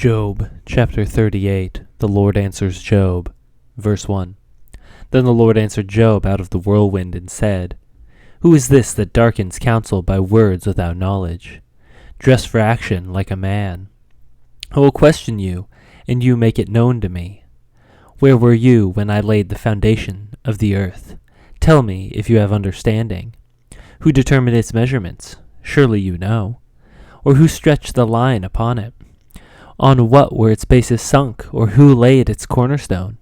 Job, chapter 38, the Lord answers Job. Verse 1. Then the Lord answered Job out of the whirlwind and said, Who is this that darkens counsel by words without knowledge? Dress for action like a man. I will question you, and you make it known to me. Where were you when I laid the foundation of the earth? Tell me if you have understanding. Who determined its measurements? Surely you know. Or who stretched the line upon it? On what were its bases sunk, or who laid its cornerstone?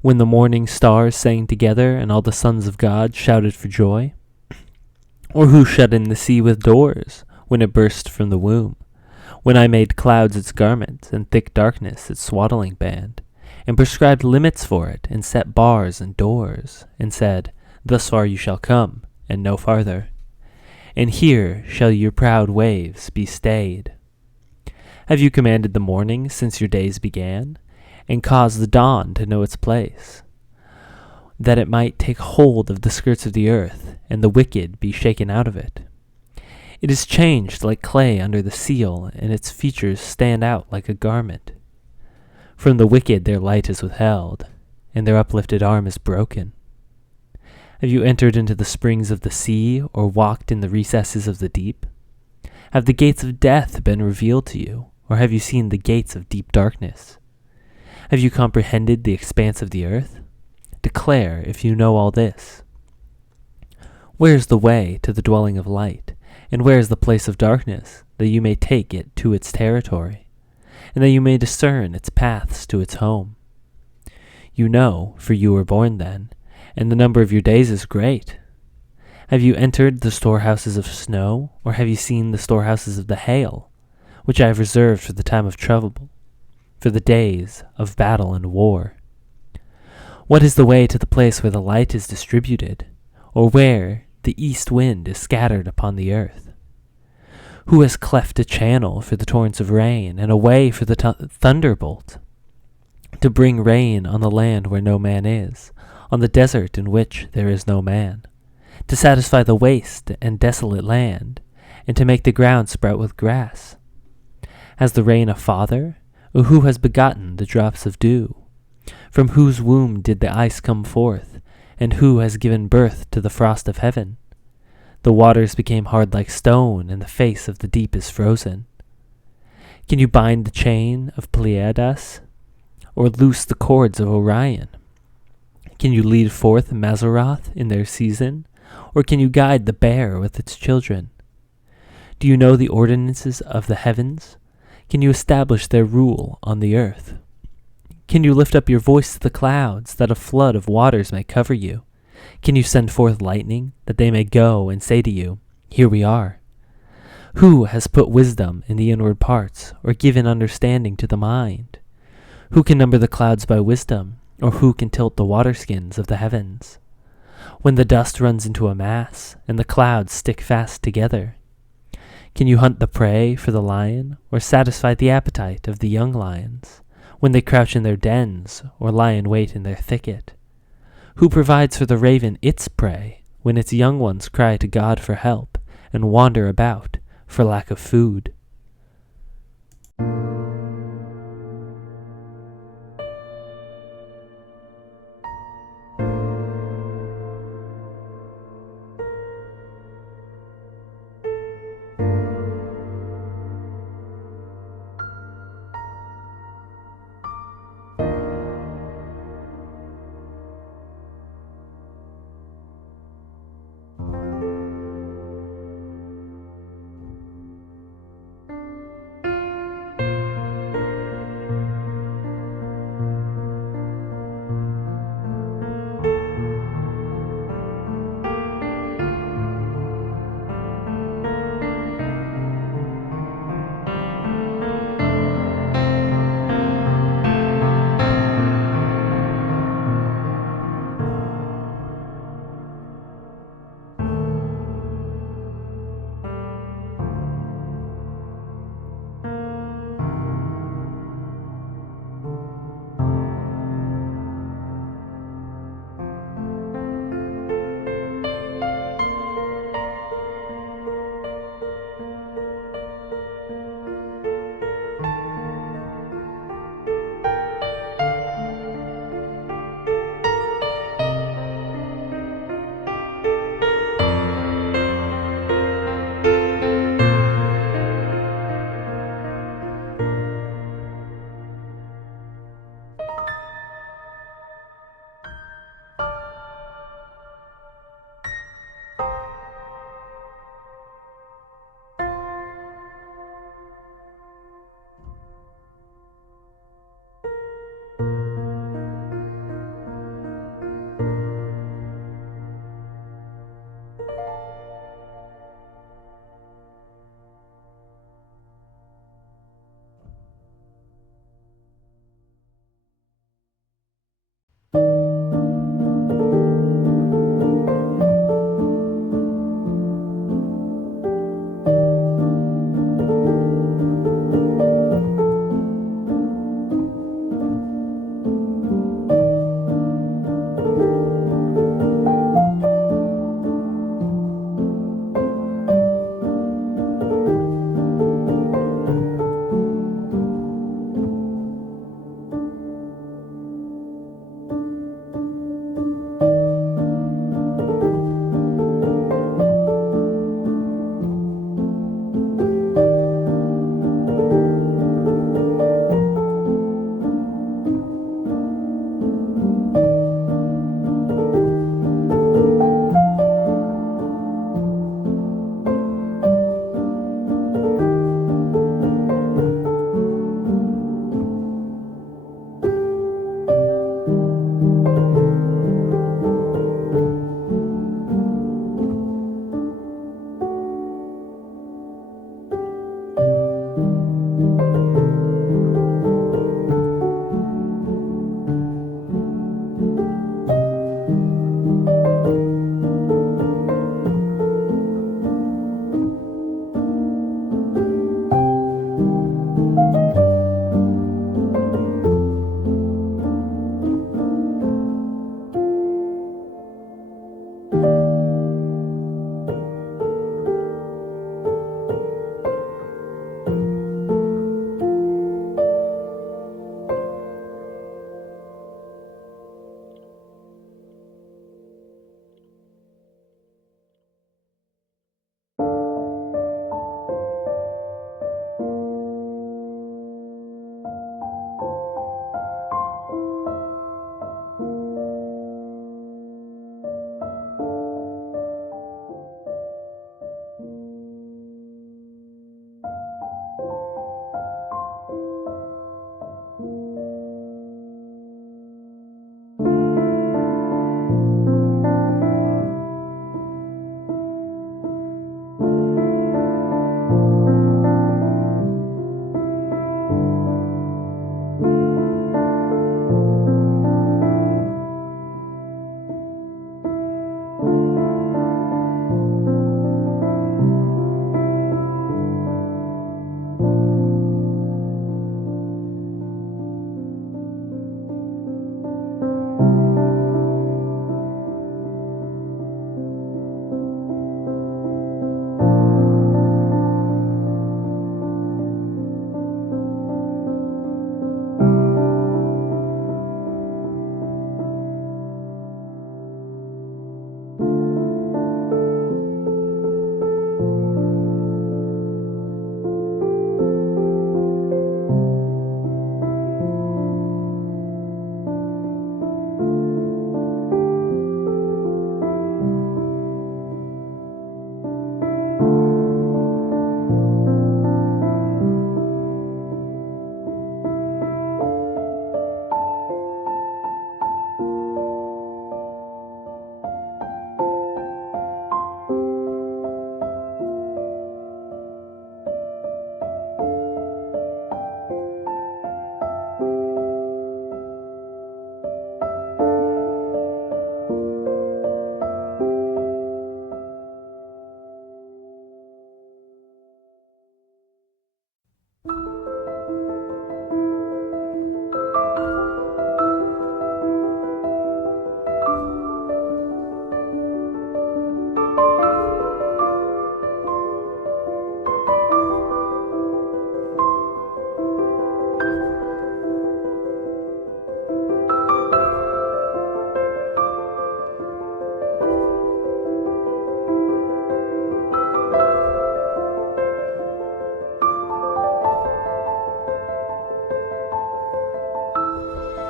When the morning stars sang together, and all the sons of God shouted for joy? Or who shut in the sea with doors, when it burst from the womb? When I made clouds its garment, and thick darkness its swaddling band, and prescribed limits for it, and set bars and doors, and said, Thus far you shall come, and no farther. And here shall your proud waves be stayed. Have you commanded the morning since your days began, and caused the dawn to know its place, that it might take hold of the skirts of the earth, and the wicked be shaken out of it? It is changed like clay under the seal, and its features stand out like a garment. From the wicked their light is withheld, and their uplifted arm is broken. Have you entered into the springs of the sea, or walked in the recesses of the deep? Have the gates of death been revealed to you, or have you seen the gates of deep darkness? Have you comprehended the expanse of the earth? Declare if you know all this. Where is the way to the dwelling of light, and where is the place of darkness, that you may take it to its territory, and that you may discern its paths to its home? You know, for you were born then, and the number of your days is great. Have you entered the storehouses of snow, or have you seen the storehouses of the hail, which I have reserved for the time of trouble, for the days of battle and war? What is the way to the place where the light is distributed, or where the east wind is scattered upon the earth? Who has cleft a channel for the torrents of rain, and a way for the thunderbolt, to bring rain on the land where no man is, on the desert in which there is no man, to satisfy the waste and desolate land, and to make the ground sprout with grass? Has the rain a father? Or who has begotten the drops of dew? From whose womb did the ice come forth, and who has given birth to the frost of heaven? The waters became hard like stone, and the face of the deep is frozen. Can you bind the chain of Pleiades, or loose the cords of Orion? Can you lead forth Mazzaroth in their season, or can you guide the bear with its children? Do you know the ordinances of the heavens? Can you establish their rule on the earth? Can you lift up your voice to the clouds, that a flood of waters may cover you? Can you send forth lightning, that they may go and say to you, Here we are? Who has put wisdom in the inward parts, or given understanding to the mind? Who can number the clouds by wisdom, or who can tilt the waterskins of the heavens? When the dust runs into a mass, and the clouds stick fast together, can you hunt the prey for the lion, or satisfy the appetite of the young lions, when they crouch in their dens, or lie in wait in their thicket? Who provides for the raven its prey, when its young ones cry to God for help, and wander about for lack of food?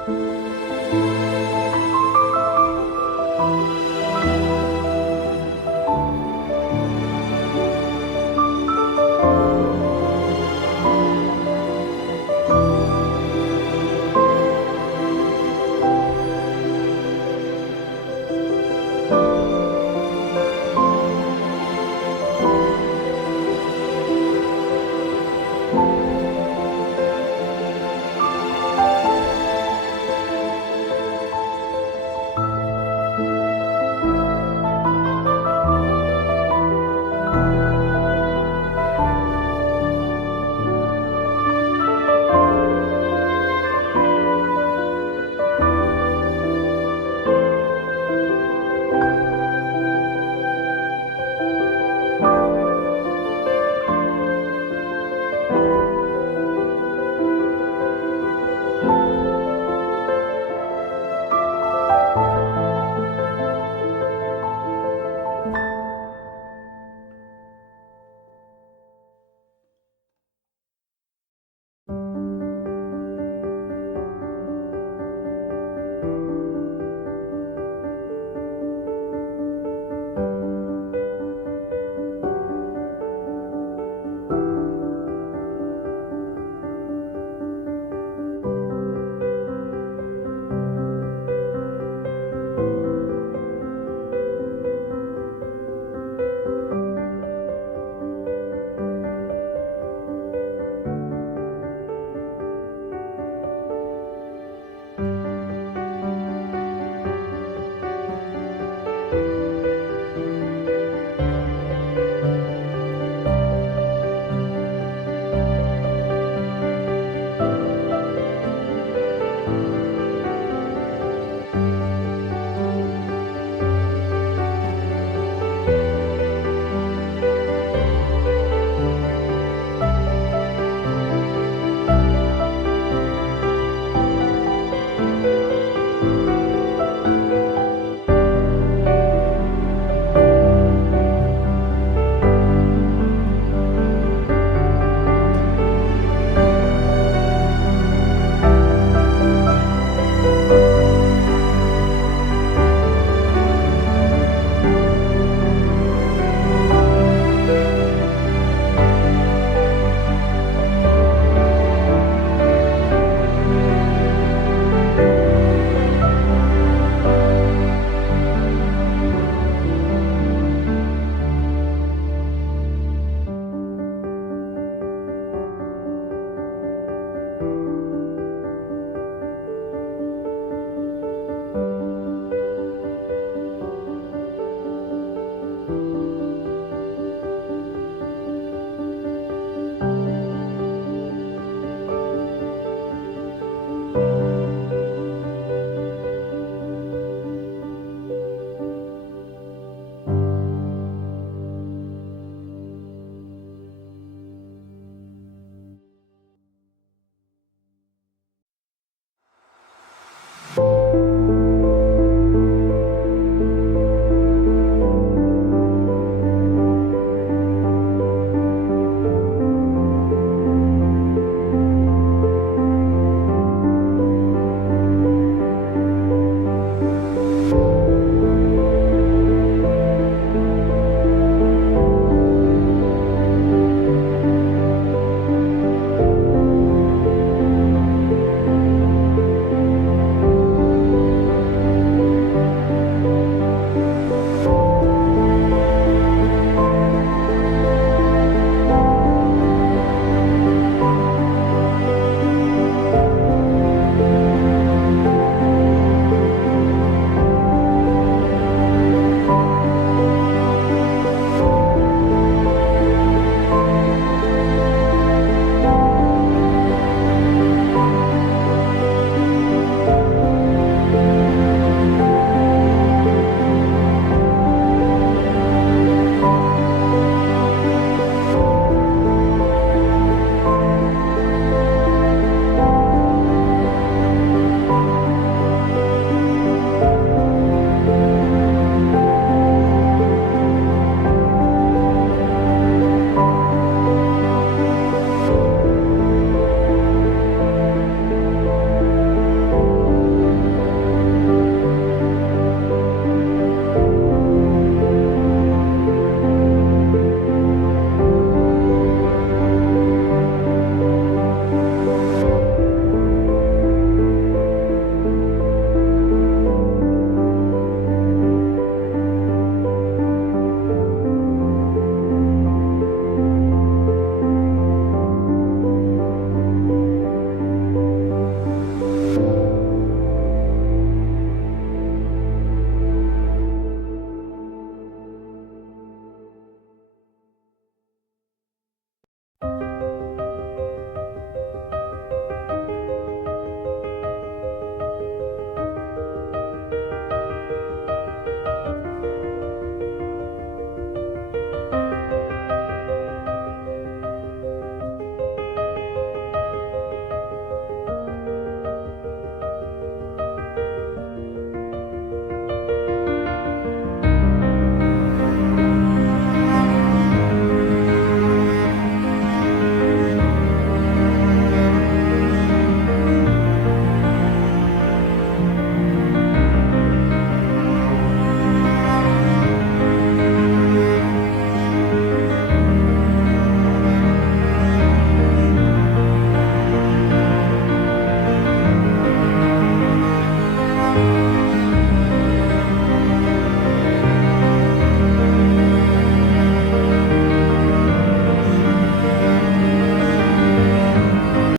you.